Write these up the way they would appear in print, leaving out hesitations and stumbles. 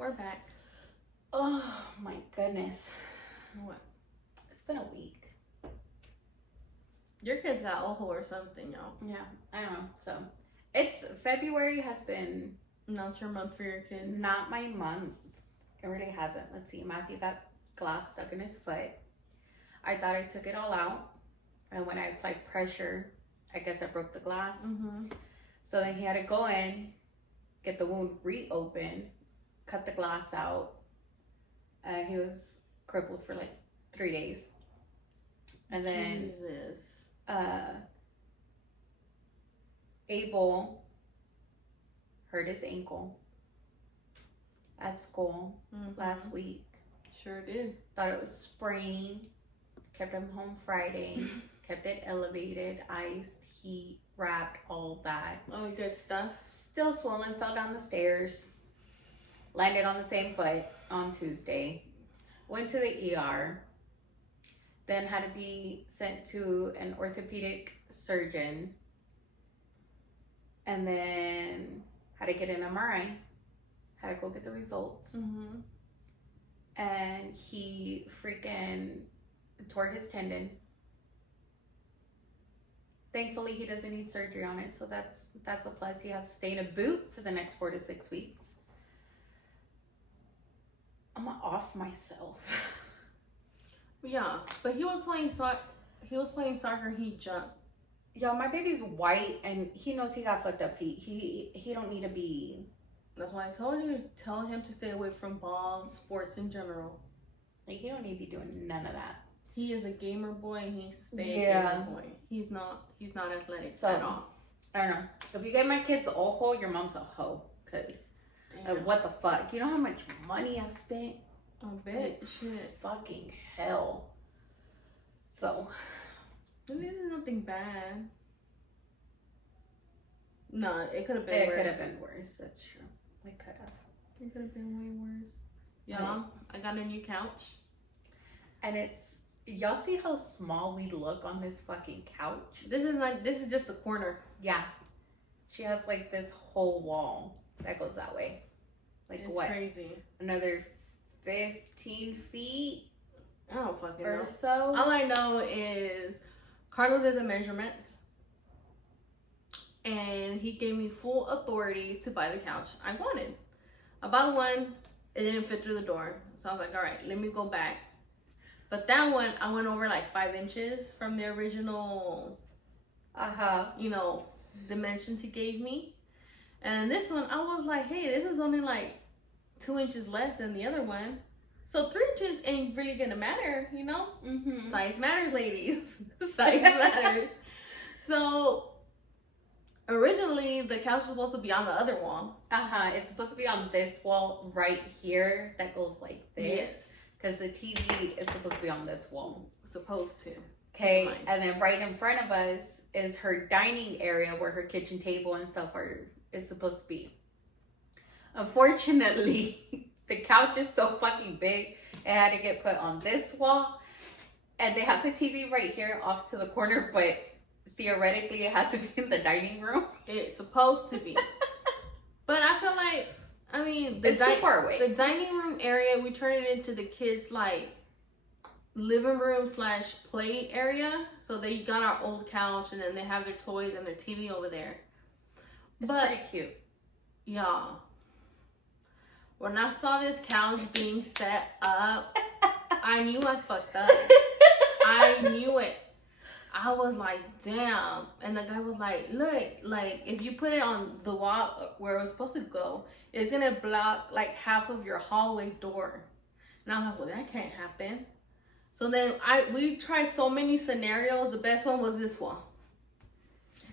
We're back. Oh my goodness. What? It's been a week. Your kid's at Ojo or something, y'all. Yeah, I don't know. So, February has been Not your month for your kids. not my month. It really hasn't. Let's see. Matthew got glass stuck in his foot. I thought I took it all out. And when I applied pressure, I guess I broke the glass. Mm-hmm. So then he had to go in, get the wound reopened, cut the glass out. And he was crippled for like 3 days. And then Jesus. Abel hurt his ankle at school last week. Sure did. Thought it was sprained. Kept him home Friday. Kept it elevated, iced, heat, wrapped, all that. Oh, good stuff. Still swollen, fell down the stairs. Landed on the same foot on Tuesday. Went to the ER. Then had to be sent to an orthopedic surgeon. And then had to get an MRI. Had to go get the results. Mm-hmm. And he freaking tore his tendon. Thankfully, he doesn't need surgery on it, so that's a plus. He has to stay in a boot for the next 4 to 6 weeks. I'm off myself. Yeah, but he was playing soccer. He jumped. Yo, my baby's white, and he knows he got fucked up feet. He don't need to be. That's why I told you. Tell him to stay away from ball sports in general. Like, he don't need to be doing none of that. He is a gamer boy, and he needs to stay a gamer boy. He's not athletic at all. I don't know. If you get my kids Ojo, your mom's a hoe. Cause what the fuck? You know how much money I've spent? I bet. Shit. Fucking hell. So. This is nothing bad. No, it could have been worse. It could have been worse. That's true. It could have. It could have been way worse. Yeah, I got a new couch. And y'all see how small we look on this fucking couch? This is just a corner. Yeah. She has like this whole wall that goes that way. Like it's what? Crazy. Another 15 feet? I don't fucking or know. So. All I know is Carlos did the measurements. And he gave me full authority to buy the couch I wanted. I bought one, it didn't fit through the door. So I was like, all right, let me go back. But that one, I went over like 5 inches from the original, dimensions he gave me. And this one, I was like, hey, this is only like 2 inches less than the other one. So 3 inches ain't really gonna matter, you know? Mm-hmm. Size matters, ladies. Size matters. So originally, the couch was supposed to be on the other wall. It's supposed to be on this wall right here that goes like this. Yes. Because the TV is supposed to be on this wall. Supposed to. Okay, and then right in front of us is her dining area where her kitchen table and stuff is supposed to be. Unfortunately, the couch is so fucking big, it had to get put on this wall. And they have the TV right here off to the corner, but theoretically it has to be in the dining room. It's supposed to be. But I feel like, it's too far away. The dining room area, we turn it into the kids' like living room / play area. So they got our old couch, and then they have their toys and their TV over there. It's pretty cute. Yeah. When I saw this couch being set up, I knew I fucked up. I knew it. I was like, damn. And the guy was like, look, like if you put it on the wall where it was supposed to go, it's gonna block like half of your hallway door. And I'm like, well, that can't happen. So then we tried so many scenarios. The best one was this one.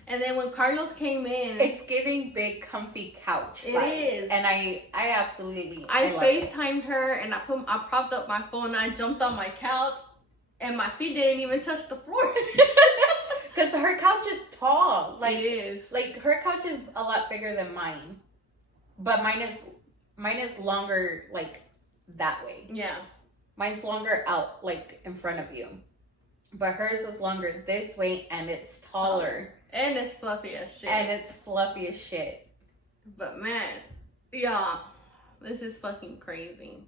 And then when Carlos came in, it's giving big comfy couch vibes. It is. And I absolutely I FaceTimed her, and I propped up my phone, and I jumped on my couch, and my feet didn't even touch the floor. Because her couch is tall. Like, it is. Like, her couch is a lot bigger than mine. But mine is longer, like, that way. Yeah. Mine's longer out, like, in front of you. But hers is longer this way, and it's taller. And it's fluffy as shit. But man, yeah. This is fucking crazy.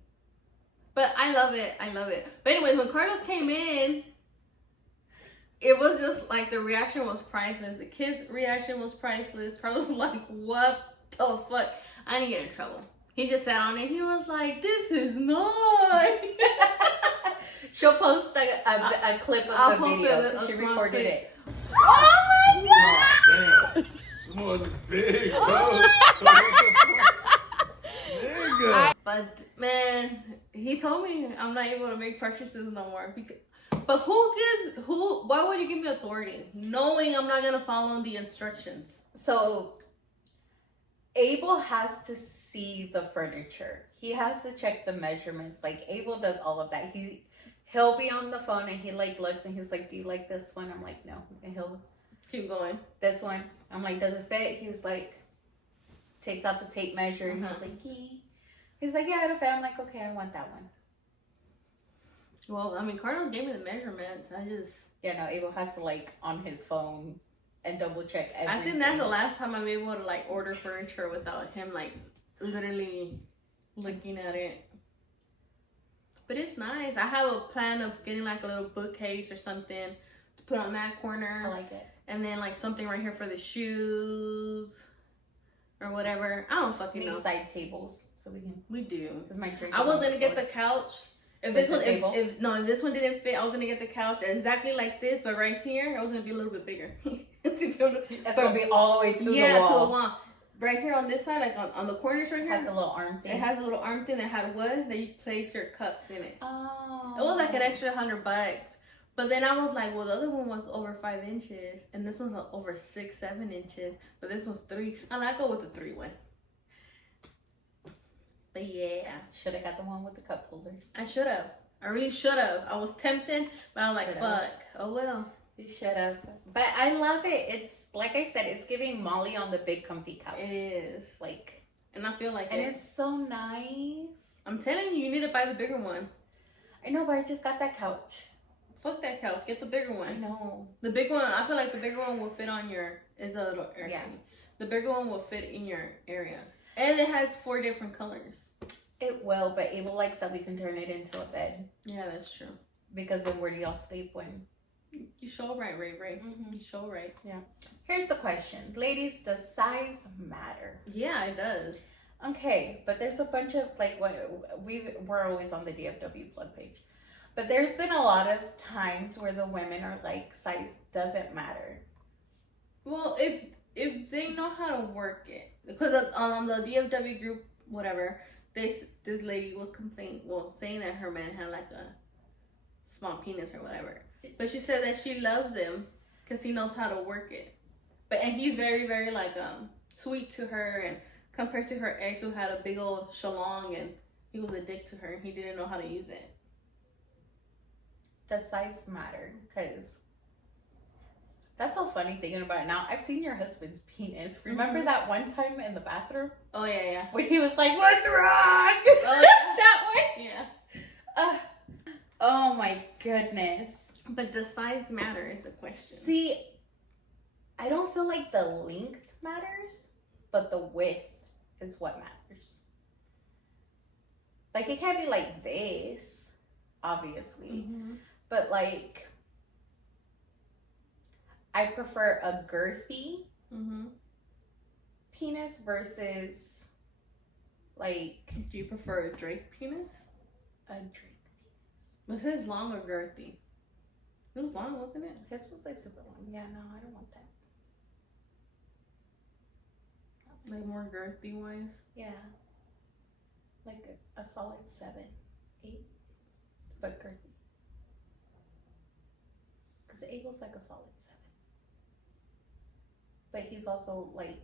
But I love it. I love it. But anyways, when Carlos came in, it was just like the reaction was priceless. The kids' reaction was priceless. Carlos was like, what the fuck? I didn't get in trouble. He just sat on it. He was like, this is nice. She'll post a clip of I'll the post video. a She small recorded clip. it. Oh my god! Damn. This was big, bro. Nigga. But man, he told me I'm not able to make purchases no more. But why would you give me authority? Knowing I'm not gonna follow the instructions. So Abel has to see the furniture. He has to check the measurements. Like Abel does all of that. He'll be on the phone and he like looks and he's like, do you like this one? I'm like, no. And he'll Keep going. this one. I'm like, does it fit? He's like, takes out the tape measure and he's like, yee. He's like, yeah, it'll fit. I'm like, okay, I want that one. Well, I mean, Carlos gave me the measurements. Yeah, no, Abel has to like on his phone and double check everything. I think that's the last time I'm able to like order furniture without him like literally looking at it. But it's nice. I have a plan of getting like a little bookcase or something to put on that corner. I like it. And then like something right here for the shoes or whatever. I don't fucking know. Side tables so we can. We do. Because my drink. I was gonna get the couch. If With this the one, table? if this one didn't fit, I was gonna get the couch exactly like this, but right here, I was gonna be a little bit bigger. It's gonna be all the way to the wall. to the wall. Right here on this side, like on the corners right It here, has a little arm thing. it has a little arm thing that had wood that you place your cups in it. Oh. It was like an extra $100. But then I was like, well, the other one was over 5 inches, and this one's over 6-7 inches, but this one's 3. And I go with the 3 one. But yeah, Should have got the one with the cup holders. I should have. I really should have. I was tempted, but I was like, Should've. fuck. Oh well. You should have. But I love it. It's like I said, it's giving Molly on the big comfy couch. It is. Like, And I feel like and it. it's so nice. I'm telling you, you need to buy the bigger one. I know, but I just got that couch. Fuck that couch. Get the bigger I one. know. The big one, I feel like the bigger one will fit on your, is a little area. Yeah. The bigger one will fit in your area. And it has 4 different colors. It will, but Abel likes that we can turn it into a bed. Yeah, that's true. Because then where do y'all sleep when? You show right, Ray Ray. Mm-hmm. You show right. Here's the question. Ladies, does size matter? Yeah, it does. Okay, but there's a bunch of, like, we're always on the DFW plug page. But there's been a lot of times where the women are like, size doesn't matter. Well, if they know how to work it. Because on the DFW group, whatever, this lady was saying that her man had like a small penis or whatever. But she said that she loves him because he knows how to work it. And he's very, very like sweet to her, and compared to her ex who had a big old shalong and he was a dick to her and he didn't know how to use it. Does size matter? Because that's so funny thinking about it now. I've seen your husband's penis. Remember that one time in the bathroom Oh yeah. when he was like, "What's wrong?" Oh, That one. Yeah. Oh my goodness. But does size matter is the question. See, I don't feel like the length matters, but the width is what matters. Like, it can't be like this, obviously. Mm-hmm. But like, I prefer a girthy Mm-hmm. penis versus like Do you prefer a Drake penis? a drink penis. Was his long or girthy? It was long, wasn't it? His was like super long. Yeah, no, I don't want that. Like more girthy wise. Yeah, like a solid 7, 8, but girthy. Because Abel's like a solid 7, but he's also like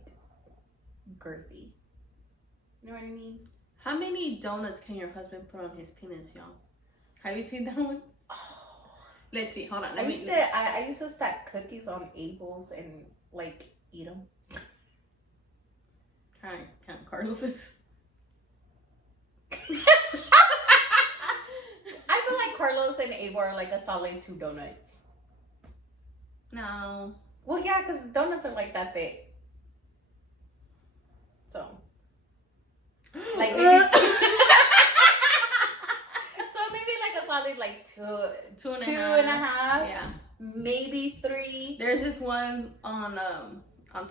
girthy. You know what I mean? How many donuts can your husband put on his penis, y'all? Have you seen that one? Oh, Let's see. Hold on. I used to stack cookies on Abel's and like eat them. Try and count Carlos's. I feel like Carlos and Abel are like a solid 2 donuts. No. Well, yeah, because donuts are like that big. So. Like maybe so maybe like a solid like two and a half. Yeah. Maybe 3. There's this one on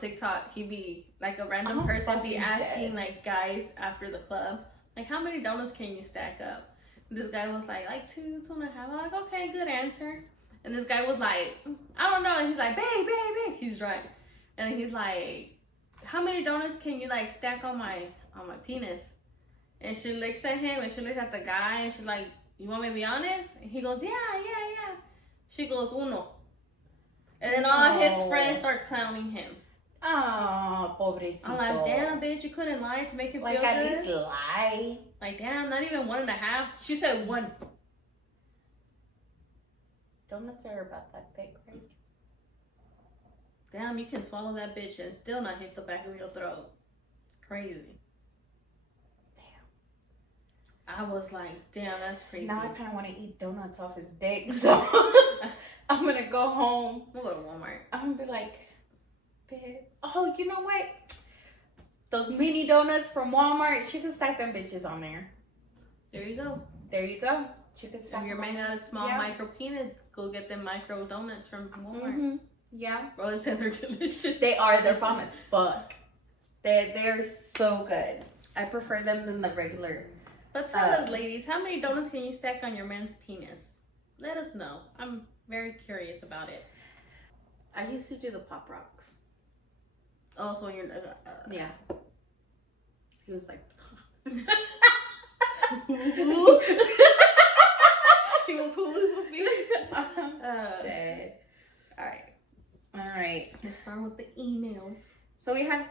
TikTok. He be like a random person be asking like guys after the club, like, how many donuts can you stack up? And this guy was like 2 and a half. I'm like, okay, good answer. And this guy was like, I don't know. And he's like, babe. He's drunk. And he's like, how many donuts can you like stack on my penis? And she looks at him and she looks at the guy and she's like, you want me to be honest? And he goes, yeah. She goes, 1. And then all his friends start clowning him. Oh, pobrecito. I'm like, damn, bitch, you couldn't lie to make it like, feel at good. least lie. Like, damn, not even 1.5. She said 1. Donuts are about that thick, right? Damn, you can swallow that bitch and still not hit the back of your throat. It's crazy. Damn. I was like, damn, that's crazy. Now I kind of want to eat donuts off his dick, so I'm going to go home. We'll go to Walmart. I'm going to be like, babe, oh, you know what? Those mini donuts from Walmart, she can stack them bitches on there. There you go. There you go. She can stack If you're them making a small Yeah. micro penis, go get them micro donuts from Walmart. Mm-hmm. Yeah. Bro, it says they're delicious. They are. They're bomb as fuck. They're so good. I prefer them than the regular. But tell us, ladies, how many donuts can you stack on your man's penis? Let us know. I'm very curious about it. I used to do the Pop Rocks. Oh, so you're... Yeah. He was like... He was hula-hooping. Dead. Alright. Let's start with the emails. So we have...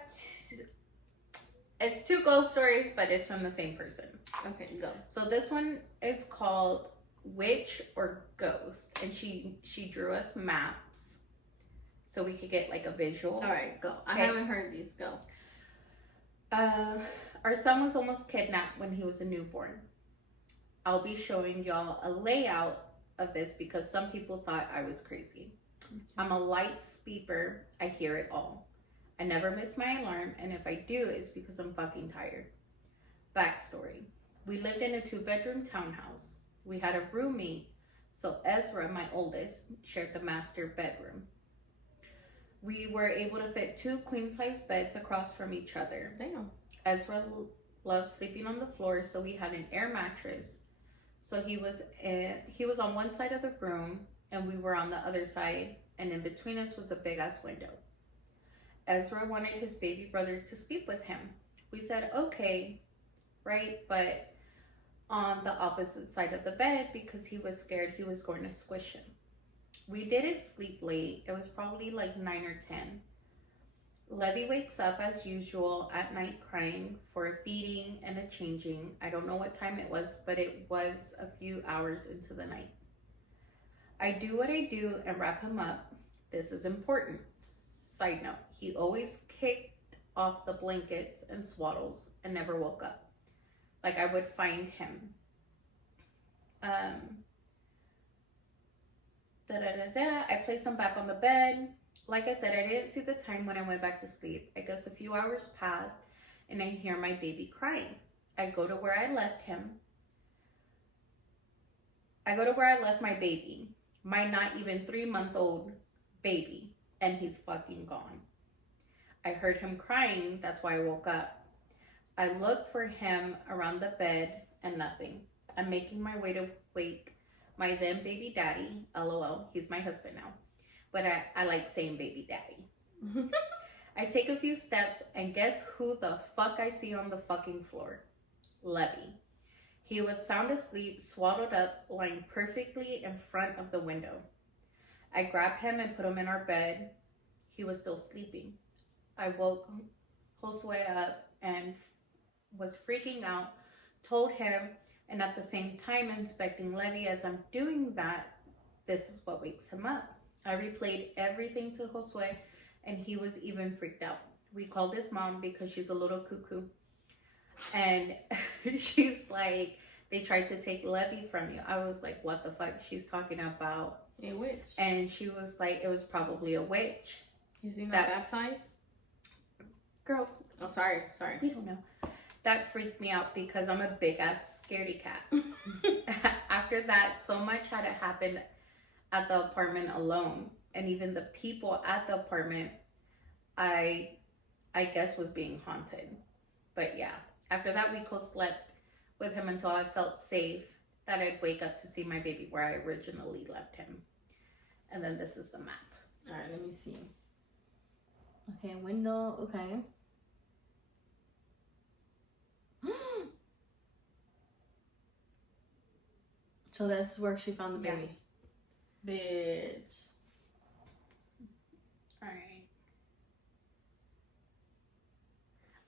It's 2 ghost stories, but it's from the same person. Okay, go. So this one is called Witch or Ghost. And she drew us maps. So we could get like a visual. Alright, go. I Okay. haven't heard these. Go. Our son was almost kidnapped when he was a newborn. I'll be showing y'all a layout of this because some people thought I was crazy. I'm a light sleeper. I hear it all. I never miss my alarm, and if I do, it's because I'm fucking tired. Backstory. We lived in a 2-bedroom townhouse. We had a roommate, so Ezra, my oldest, shared the master bedroom. We were able to fit 2 queen-size beds across from each other. Damn. Ezra loved sleeping on the floor, so we had an air mattress. So he was on one side of the room, and we were on the other side, and in between us was a big-ass window. Ezra wanted his baby brother to sleep with him. We said, okay, right? But on the opposite side of the bed because he was scared he was going to squish him. We didn't sleep late. It was probably like 9 or 10. Levy wakes up as usual at night crying for a feeding and a changing. I don't know what time it was, but it was a few hours into the night. I do what I do and wrap him up. This is important. Side note, he always kicked off the blankets and swaddles and never woke up. Like I would find him. I placed him back on the bed. Like I said, I didn't see the time when I went back to sleep. I guess a few hours passed and I hear my baby crying. I go to where I left him. I go to where I left my baby. My not even 3-month-old baby. And he's fucking gone. I heard him crying. That's why I woke up. I look for him around the bed and nothing. I'm making my way to wake my then baby daddy. LOL. He's my husband now. But I like saying baby daddy. I take a few steps and guess who the fuck I see on the fucking floor? Levy. He was sound asleep, swaddled up, lying perfectly in front of the window. I grabbed him and put him in our bed. He was still sleeping. I woke Josue up and was freaking out, told him, and at the same time inspecting Levy as I'm doing that, this is what wakes him up. I replayed everything to Josue and he was even freaked out. We called his mom because she's a little cuckoo. And she's like, they tried to take Levy from you. I was like, what the fuck? She's talking about a witch. And she was like, it was probably a witch. Is he not baptized? Girl. Oh, sorry. We don't know. that freaked me out because I'm a big ass scaredy cat. After that, so much had to happen at the apartment alone, and even the people at the apartment, I guess, was being haunted. But yeah, after that, we co-slept with him until I felt safe that I'd wake up to see my baby where I originally left him. And then this is the map. All right, let me see. Okay, window. Okay. So that's where she found the baby. Bitch. All right.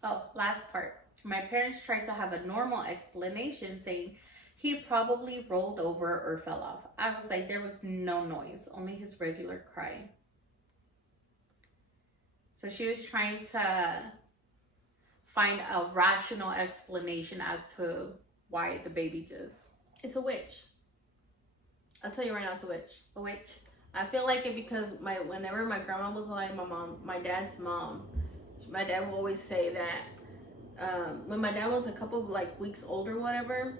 Oh, last part. My parents tried to have a normal explanation, saying he probably rolled over or fell off. I was like, there was no noise, only his regular cry. So she was trying to find a rational explanation as to why the baby just... It's a witch. I'll tell you right now, it's a witch. A witch? I feel like it because whenever my grandma was like my dad's mom, my dad would always say that when my dad was a couple of like weeks old or whatever,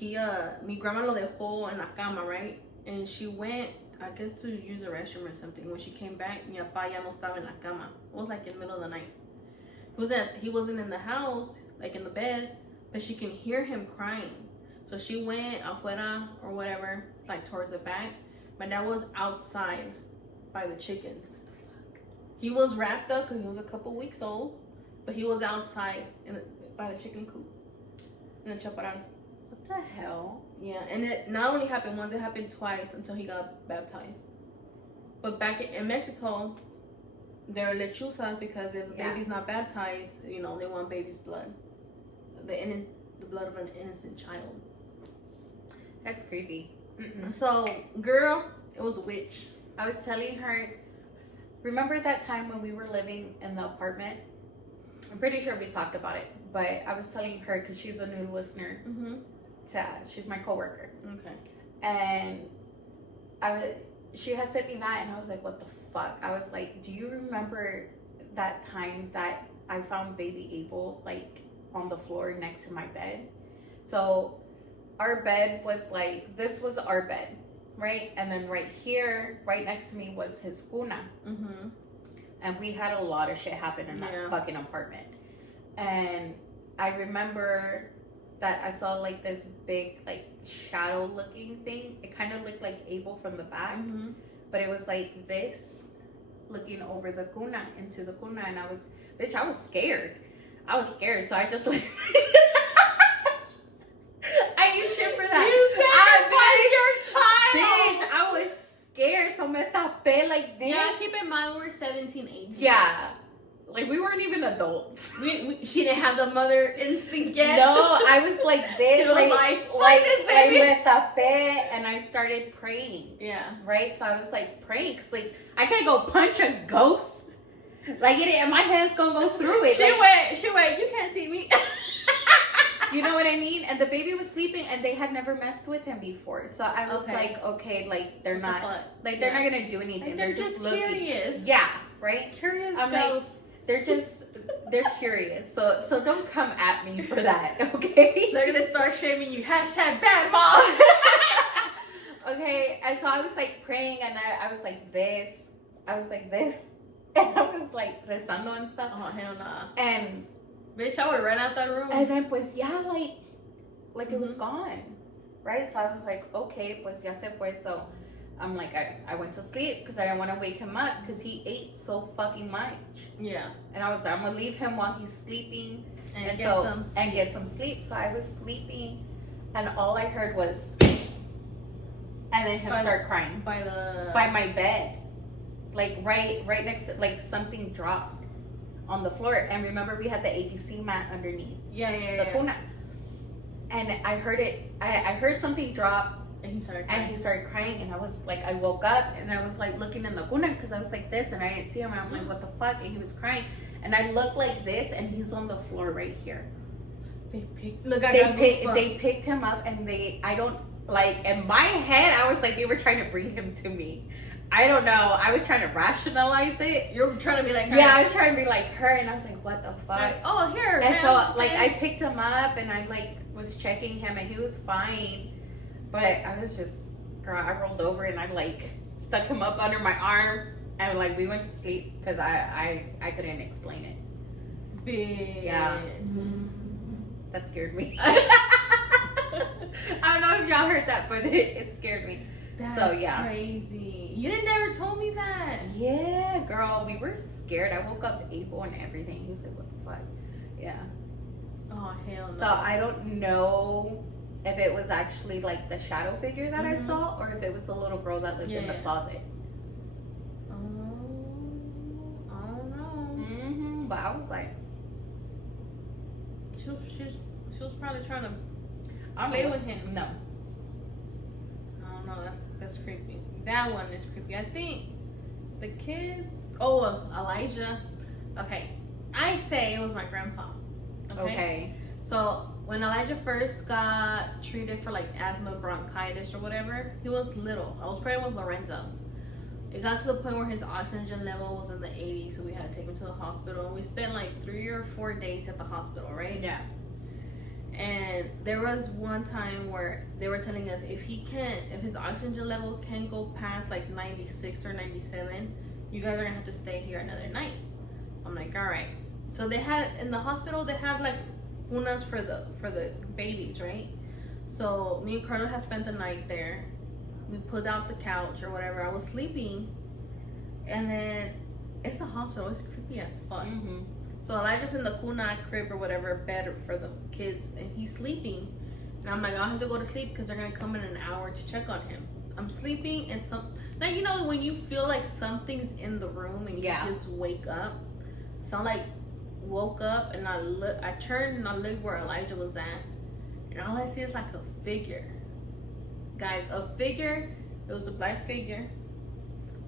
mi grandma lo dejó en la cama, right? And she went, I guess, to use the restroom or something. When she came back, mi papá ya no estaba en la cama. It was like in the middle of the night. He wasn't in the house, like in the bed, but she can hear him crying. So she went afuera or whatever, like towards the back. My dad was outside by the chickens. He was wrapped up because he was a couple weeks old, but he was outside by the chicken coop in the chaparral. What the hell? Yeah, and it not only happened once, it happened twice until he got baptized. But back in Mexico, they're lechuzas because if the baby's not baptized, they want baby's blood. The blood of an innocent child. That's creepy. So, girl, it was a witch. I was telling her, remember that time when we were living in the apartment? I'm pretty sure we talked about it, but I was telling her because she's a new listener. She's my coworker. Okay. And she had sent me that, and I was like, what the fuck? I was like, do you remember that time that I found baby Abel like on the floor next to my bed? So our bed was like, this was our bed, right? And then right here, right next to me was his cuna. And we had a lot of shit happen in that fucking apartment. And I remember that I saw like this big like shadow looking thing. It kind of looked like Abel from the back, but it was like this looking over the cuna into the cuna. And I was scared. So I just like I ain't shit for that. You said bitch, I was scared, so me tapé like this. Yeah, keep in mind we're 17, 18. Yeah. Like, we weren't even adults. She didn't have the mother instinct yet. No, I was like this. like this, baby. I me tapé and I started praying. Yeah. Right? So I was like praying. Cause like, I can't go punch a ghost. Like, and my hand's gonna go through it. She went, you can't see me. You know what I mean? And the baby was sleeping and they had never messed with him before. So I was like, okay, like they're not not gonna do anything. Like, they're just looking. Curious. Yeah, right? Curious I'm ghosts. Like, they're curious. So don't come at me for that, okay? They're gonna start shaming you. #bad mom. Okay, and so I was like praying and I was like this. And I was like rezando and stuff. Oh, hell nah. And bitch, I would run out that room. And then, pues, yeah, like it was gone, right? So I was like, okay, pues, ya se fue. So I'm like, I went to sleep because I didn't want to wake him up because he ate so fucking much. Yeah. And I was like, I'm going to leave him while he's sleeping and get some sleep. So I was sleeping and all I heard was, and then him start crying. By my bed. Like, right next to, like, something dropped on the floor. And remember, we had the ABC mat underneath. Yeah. The cuna. And I heard it. I heard something drop. And he started crying. And I was like, I woke up and I was like looking in the cuna because I was like this and I didn't see him. And I'm like, what the fuck? And he was crying. And I looked like this and he's on the floor right here. They picked him up and in my head, I was like, they were trying to bring him to me. I don't know. I was trying to rationalize it. You're trying to be like her. Yeah, I was trying to be like her, and I was like, what the fuck? Like, oh, here. And man, so, like, man. I picked him up, and I, like, was checking him, and he was fine. But I was just, girl, I rolled over, and I, like, stuck him up under my arm, and, like, we went to sleep, because I couldn't explain it. Bitch. Yeah. That scared me. I don't know if y'all heard that, but it scared me. That's So, yeah. crazy. You didn't never told me that. Yeah, girl, we were scared. I woke up Abel and everything. He was like, what the fuck? Yeah. Oh, hell no. So I don't know if it was actually like the shadow figure that I saw or if it was the little girl that lived in the closet. I don't know. But I was like, She was probably trying to I don't play know. with him. No. I don't know. That's creepy. That one is creepy. I think the kids. Oh, Elijah. Okay, I say it was my grandpa. Okay. So when Elijah first got treated for like asthma, bronchitis, or whatever, he was little. I was pregnant with Lorenzo. It got to the point where his oxygen level was in the 80s, so we had to take him to the hospital. And we spent like 3 or 4 days at the hospital, right? Yeah. And there was one time where they were telling us if his oxygen level can go past like 96 or 97, you guys are gonna have to stay here another night. I'm like, all right. So they had in the hospital they have like cunas for the babies, right? So me and Carla had spent the night there. We pulled out the couch or whatever. I was sleeping, and then it's a hospital. It's creepy as fuck. So Elijah's in the cuna crib or whatever bed for the kids, and he's sleeping. And I'm like, I have to go to sleep because they're gonna come in an hour to check on him. I'm sleeping, and like you know when you feel like something's in the room and you just wake up. So I like woke up and I turned and I looked where Elijah was at, and all I see is like a figure. Guys, a figure. It was a black figure.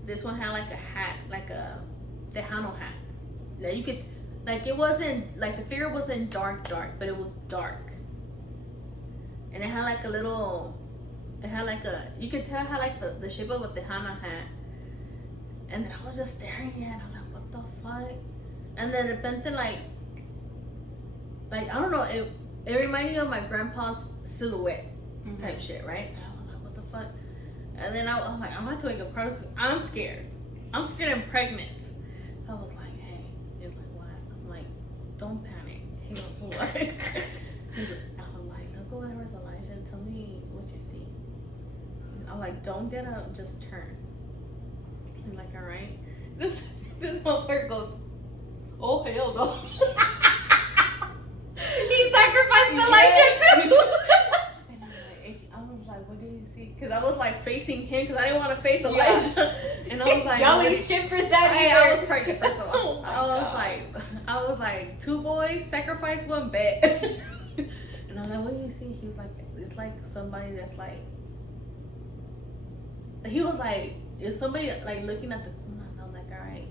This one had like a hat, like a Tejano hat. That you could. Like it wasn't like the figure wasn't dark, but it was dark, and it had like a little. It had like you could tell it had like the shape of a Tejana hat, and then I was just staring at it. I was like, what the fuck? And then repente like I don't know. It reminded me of my grandpa's silhouette type shit, right? And I was like, what the fuck? And then I was like, I'm not to wake up. I'm scared. I'm scared and pregnant. So I was like. Don't panic. He was like, I'm like, don't go over to Elijah and tell me what you see. I'm like, don't get up, just turn. I'm like, all right. This motherfucker goes, oh hell no. He sacrificed Elijah too. And I was like, what did you see? Because I was like facing him because I didn't want to face Elijah. And I was like, y'all ain't shit for that either. I was pregnant first of all. I was like 2 boys, sacrifice 1 bet. And I was like, what do you see? He was like, it's like somebody that's like, he was like, is somebody like looking at the, and I was like, all right.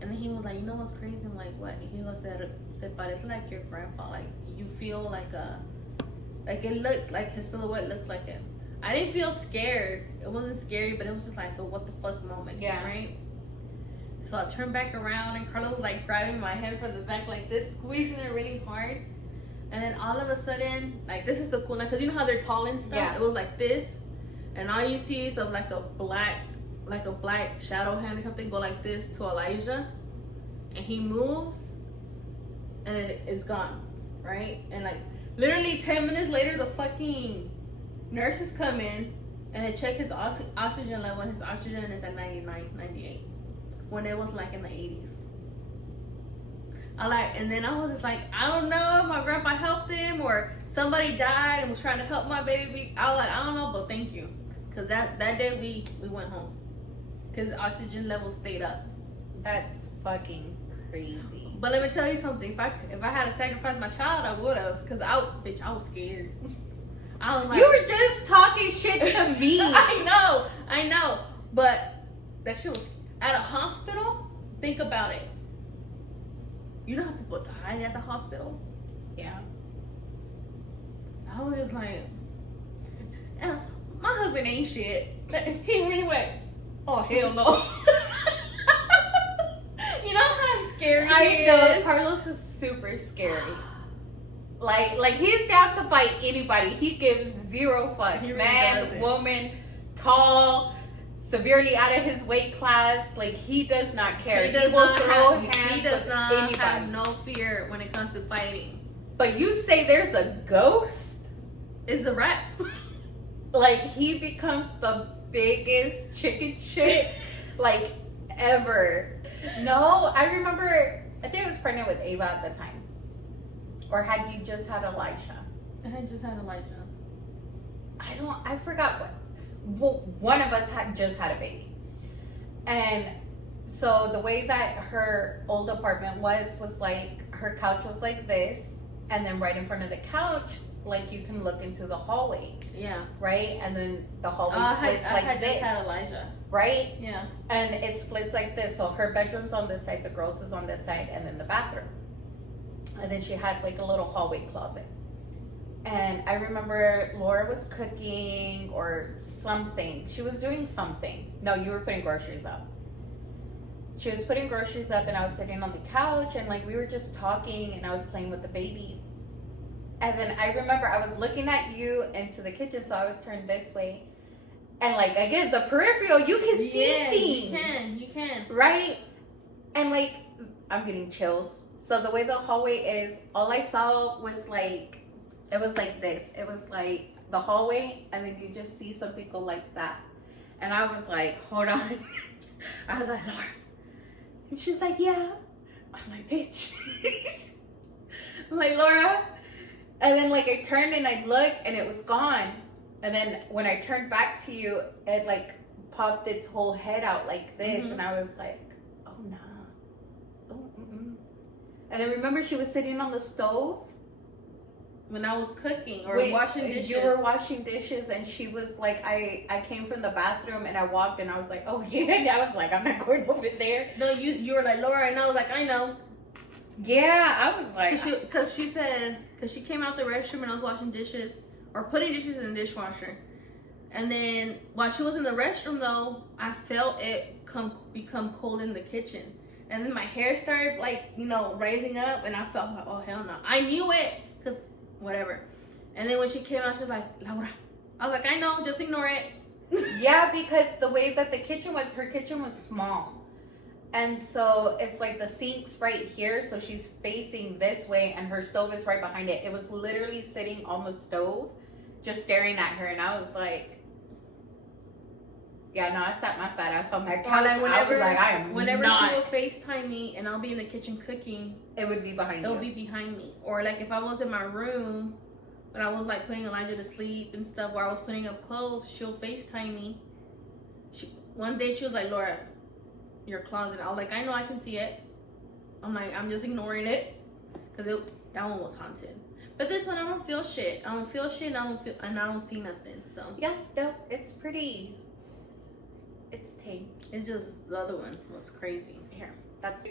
And then he was like, you know what's crazy? I'm like, what? He was said, but it's like your grandpa. Like you feel like it looked like his silhouette looks like him. I didn't feel scared. It wasn't scary, but it was just like a what the fuck moment. Yeah. Right? So I turned back around and Carla was like grabbing my head from the back like this, squeezing it really hard. And then all of a sudden, like this is the cool, because you know how they're tall and stuff? Yeah. It was like this. And all you see is like a black shadow hand or something go like this to Elijah. And he moves and it is gone. Right? And like literally 10 minutes later, the fucking nurses come in and they check his oxygen level. His oxygen is at 99, 98. When it was like in the 80s. And then I was just like, I don't know if my grandpa helped him or somebody died and was trying to help my baby. I was like, I don't know, but thank you. Because that day we went home. Because the oxygen level stayed up. That's fucking crazy. But let me tell you something. If I had to sacrifice my child, I would have. Because I was scared. I was like, you were just talking shit to me. I know. But that shit was at a hospital. Think about it. You know how people die at the hospitals? Yeah. I was just like, my husband ain't shit. He really went, Oh, hell no. You know how scary he I know is? Carlos is super scary. Like he's down to fight anybody. He gives zero fucks. He really Man, doesn't. woman, tall, severely out of his weight class. Like he does not care. He does will not throw have, hands he does with not anybody. have no fear when it comes to fighting. But you say there's a ghost? It's a wrap. Like he becomes the biggest chicken shit like ever. No, I remember I think I was pregnant with Ava at the time. Or had you just had Elisha? I had just had Elijah. I forgot what. Well, one of us had just had a baby. And so the way that her old apartment was like her couch was like this, and then right in front of the couch, like you can look into the hallway, Yeah. right? And then the hallway I splits had like just this, had Elijah. right? Yeah. And it splits like this. So her bedroom's on this side, the girls' is on this side, and then the bathroom. And then she had like a little hallway closet. And I remember Laura was cooking or something. She was doing something. No, you were putting groceries up. She was putting groceries up and I was sitting on the couch and like we were just talking and I was playing with the baby. And then I remember I was looking at you into the kitchen, so I was turned this way. And like again, the peripheral, you can see things. You can. Right? And like, I'm getting chills. So the way the hallway is, all I saw was like, it was like this. It was like the hallway, and then you just see something go like that. And I was like, hold on. I was like, Laura. And she's like, yeah. I'm like, bitch. I'm like, Laura. And then like I turned and I looked and it was gone. And then when I turned back to you, it like popped its whole head out like this. Mm-hmm. And I was like, oh, nah. Oh, mm-mm. And then remember she was sitting on the stove? When I was cooking or Wait, washing dishes. You were washing dishes and she was like, I came from the bathroom and I walked and I was like, oh yeah. And I was like, I'm not going over there. No, you were like, Laura, and I was like, I know. Yeah, I was like, Because she came out the restroom and I was washing dishes or putting dishes in the dishwasher. And then while she was in the restroom though, I felt it become cold in the kitchen. And then my hair started like, rising up and I felt like, oh hell no. I knew it because whatever. And then when she came out, she was like, Laura. I was like, I know, just ignore it. yeah, because the way that her kitchen was small. And so it's like the sink's right here, so she's facing this way and her stove is right behind it. It was literally sitting on the stove, just staring at her, and I was like, yeah, no, I sat my fat ass on that couch. I was like, I am whenever not. she will FaceTime me and I'll be in the kitchen cooking, It would be behind it'll you. be behind me. Or like if I was in my room when I was like putting Elijah to sleep and stuff, where I was putting up clothes, she'll FaceTime me. One day she was like, Laura, your closet. I was like, I know, I can see it. I'm like, I'm just ignoring it because that one was haunted. But this one, I don't feel shit. I don't feel shit, and I don't see nothing. So Yeah, no, it's pretty. It's tame. it's just the other one was crazy. Here, that's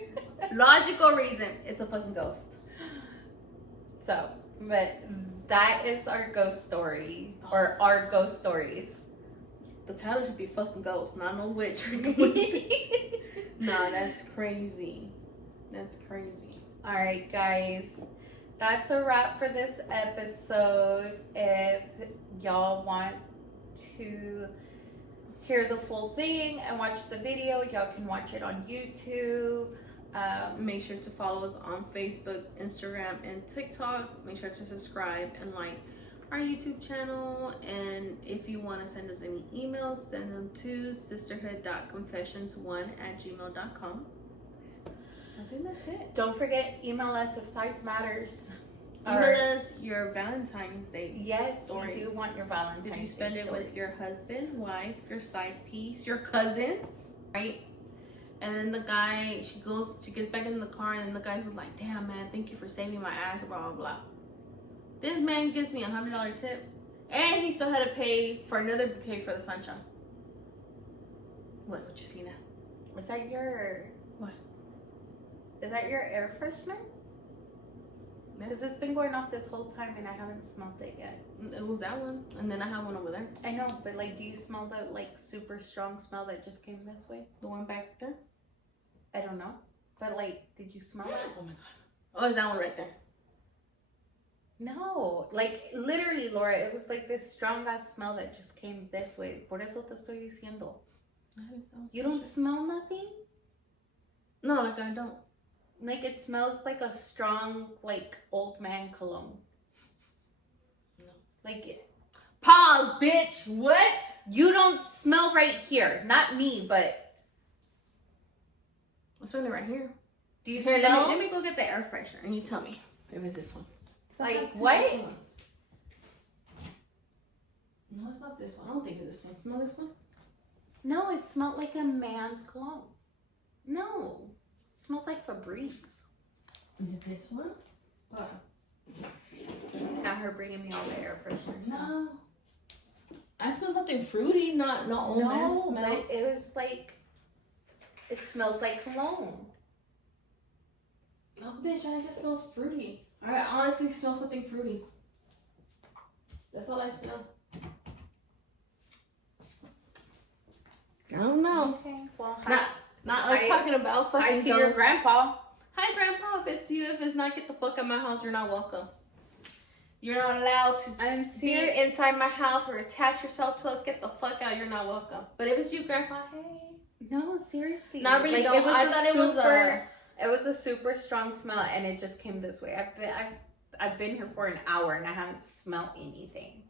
Logical reason, it's a fucking ghost. so. But that is our ghost story, or our ghost stories. The title should be fucking ghost, not no witch. Nah, that's crazy. That's crazy. All right, guys. That's a wrap for this episode. If y'all want to hear the full thing and watch the video, y'all can watch it on YouTube. Make sure to follow us on Facebook, Instagram, and TikTok. Make sure to subscribe and like our YouTube channel. And if you want to send us any emails, send them to sisterhood.confessions1@gmail.com. I think that's it. Don't forget, email us if size matters. Email us your Valentine's Day. Yes, stories. we do want your Valentine's Did you spend Day it with stories. your husband, wife, your side piece, your cousins, right? And then the guy, she gets back in the car, and then the guy was like, "Damn man, thank you for saving my ass," blah blah blah. This man gives me $100 tip, and he still had to pay for another bouquet for the sunshine. What you see now? Is that your What? Is that your air freshener? Because it's been going off this whole time and I haven't smelled it yet. It was that one, and then I have one over there. I know, but like, do you smell that like super strong smell that just came this way? The one back there. I don't know. But like, did you smell it? Oh my god. Oh, is that one right there? No. Like, literally, Laura, it was like this strong ass smell that just came this way. Por eso te estoy diciendo. You don't smell nothing? No, like I don't. Like, it smells like a strong, like, old man cologne. No. Like, Pause, bitch. What? you don't smell right here. Not me, but I'm smelling it right here. do you Here, smell? let me go get the air freshener, and you tell me if it's this one. Like, what? No, it's not this one. I don't think it's this one. Smell this one? No, it smelled like a man's cologne. No. It smells like Febreze. Is it this one? What? Got her bringing me all the air fresheners. No. I smell something fruity, not old man No, smell. but it was like, it smells like cologne. No, bitch, I just smells fruity. I honestly smell something fruity. That's all I smell. I don't know. Okay, well, Not us Hi. talking about hi fucking to your ghosts. grandpa. Hi, Grandpa. If it's you, if it's not, get the fuck out of my house. You're not welcome. You're not allowed to I'm be serious. inside my house or attach yourself to us. Get the fuck out. You're not welcome. But if it's you, Grandpa, hey. No, seriously. Not really. Like, Don't. I thought it was It was a super strong smell, and it just came this way. I've been here for an hour, and I haven't smelled anything.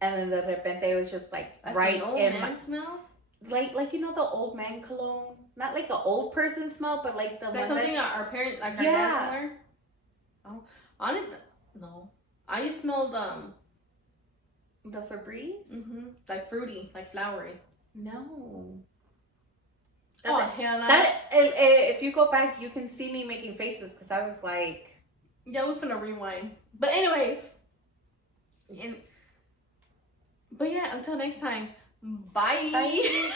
And then de repente, it was just like right an old in man my smell. like you know the old man cologne, not like an old person smell, but like the That's one something that, our parents, like our Yeah. dads wear. Oh, I didn't. No, I just smelled the Febreze. like fruity, like flowery. No. Oh That, hell no. if you go back, you can see me making faces because I was like, Yeah, we're finna rewind. But anyways, but yeah, until next time, bye. Bye.